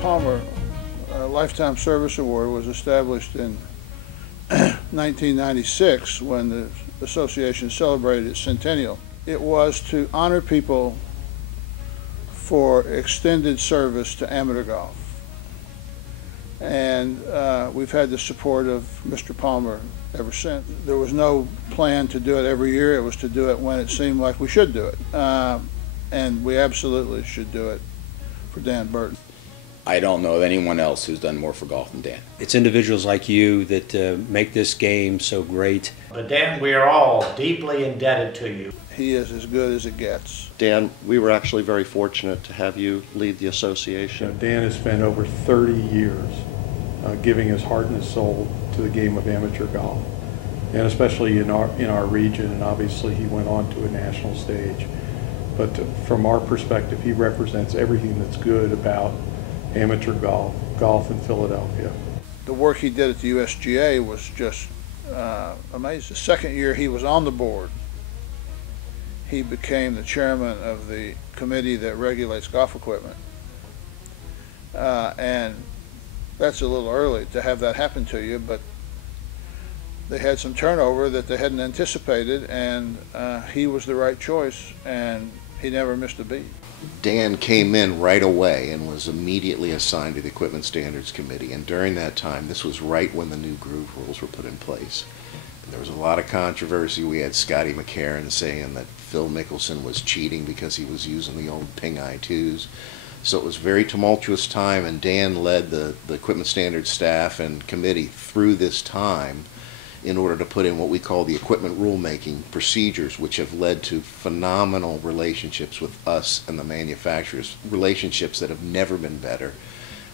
Palmer Lifetime Service Award was established in 1996 when the association celebrated its centennial. It was to honor people for extended service to amateur golf. And we've had the support of Mr. Palmer ever since. There was no plan to do it every year. It was to do it when it seemed like we should do it. And we absolutely should do it for Dan Burton. I don't know of anyone else who's done more for golf than Dan. It's individuals like you that make this game so great. But Dan, we are all deeply indebted to you. He is as good as it gets. Dan, we were actually very fortunate to have you lead the association. Dan has spent over 30 years giving his heart and his soul to the game of amateur golf, and especially in our region, and obviously he went on to a national stage. But from our perspective, he represents everything that's good about amateur golf in Philadelphia. The work he did at the USGA was just amazing. The second year he was on the board, he became the chairman of the committee that regulates golf equipment. And that's a little early to have that happen to you, but they had some turnover that they hadn't anticipated, and he was the right choice, and he never missed a beat. Dan came in right away and was immediately assigned to the Equipment Standards Committee, and during that time, this was right when the new groove rules were put in place. And there was a lot of controversy. We had Scotty McCarron saying that Phil Mickelson was cheating because he was using the old Ping I-2s. So it was a very tumultuous time, and Dan led the Equipment Standards staff and committee through this time in order to put in what we call the equipment rulemaking procedures, which have led to phenomenal relationships with us and the manufacturers, relationships that have never been better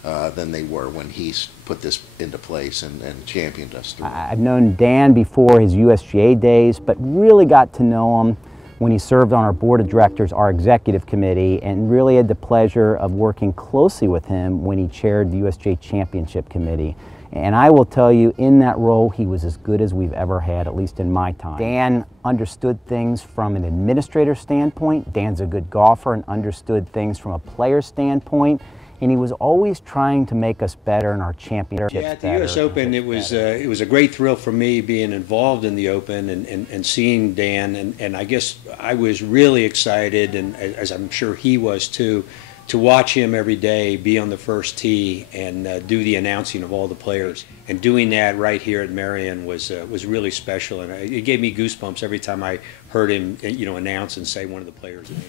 than they were when he put this into place and championed us through. I've known Dan before his USGA days, but really got to know him when he served on our board of directors, our executive committee, and really had the pleasure of working closely with him when he chaired the USGA Championship Committee. And I will tell you, in that role, he was as good as we've ever had, at least in my time. Dan understood things from an administrator standpoint. Dan's a good golfer and understood things from a player standpoint. And he was always trying to make us better in our championships. Yeah, at the U.S. Open, it was a great thrill for me being involved in the Open and seeing Dan. And I guess I was really excited, and as I'm sure he was too, to watch him every day be on the first tee and do the announcing of all the players. And doing that right here at Marion was really special, and it gave me goosebumps every time I heard him, announce and say one of the players' names.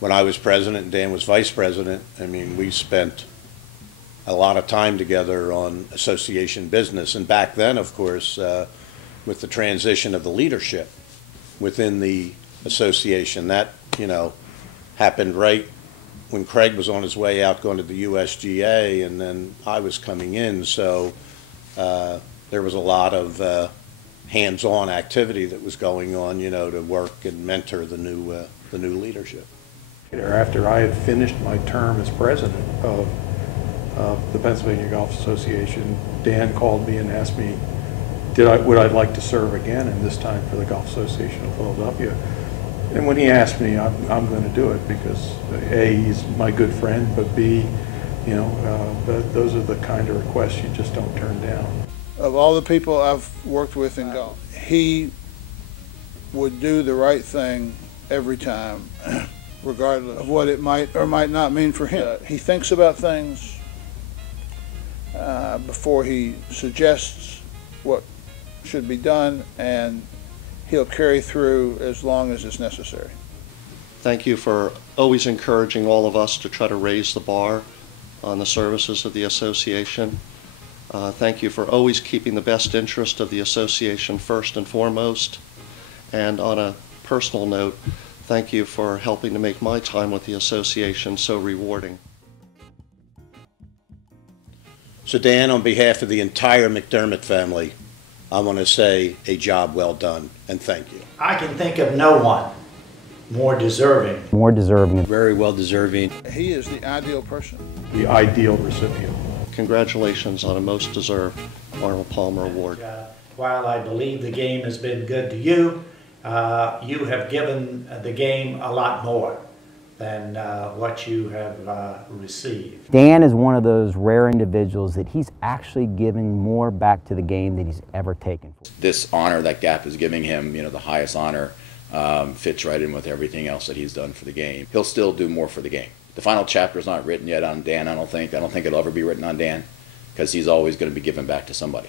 When I was president and Dan was vice president, I mean, we spent a lot of time together on association business. And back then, of course, with the transition of the leadership within the association, that, happened right when Craig was on his way out going to the USGA, and then I was coming in. So there was a lot of hands-on activity that was going on, to work and mentor the new leadership. After I had finished my term as president of the Pennsylvania Golf Association, Dan called me and asked me, would I like to serve again, and this time for the Golf Association of Philadelphia. And when he asked me, I'm going to do it because A, he's my good friend, but B, those are the kind of requests you just don't turn down. Of all the people I've worked with in golf, he would do the right thing every time, regardless of what it might or might not mean for him. He thinks about things before he suggests what should be done, and he'll carry through as long as it's necessary. Thank you for always encouraging all of us to try to raise the bar on the services of the association. Thank you for always keeping the best interest of the association first and foremost. And on a personal note, thank you for helping to make my time with the association so rewarding. So Dan, on behalf of the entire McDermott family, I want to say a job well done, and thank you. I can think of no one more deserving. More deserving. Very well deserving. He is the ideal person. The ideal recipient. Congratulations on a most deserved Arnold Palmer Award. While I believe the game has been good to you, you have given the game a lot more. than what you have received. Dan is one of those rare individuals that he's actually given more back to the game than he's ever taken. This honor that GAP is giving him, you know, the highest honor, fits right in with everything else that he's done for the game. He'll still do more for the game. The final chapter is not written yet on Dan, I don't think. I don't think it'll ever be written on Dan, because he's always going to be given back to somebody.